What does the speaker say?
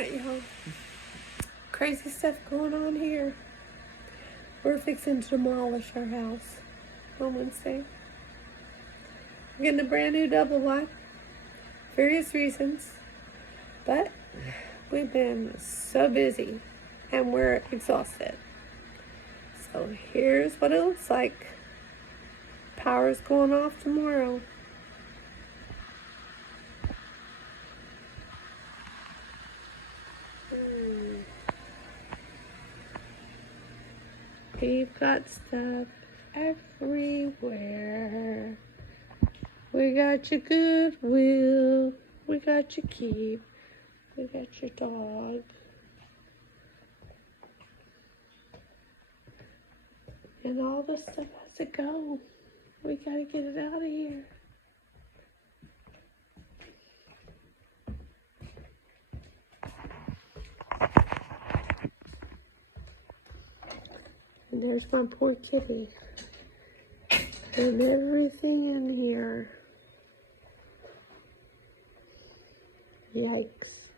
Alright, y'all. Crazy stuff going on here. We're fixing to demolish our house on Wednesday. We're getting a brand new double wide. Various reasons. But we've been so busy and we're exhausted. So here's what it looks like. Power's going off tomorrow. We've got stuff everywhere. We got your Goodwill. We got your Keep. We got your dog. And all this stuff has to go. We gotta get it out of here. And there's my poor kitty. And everything in here. Yikes.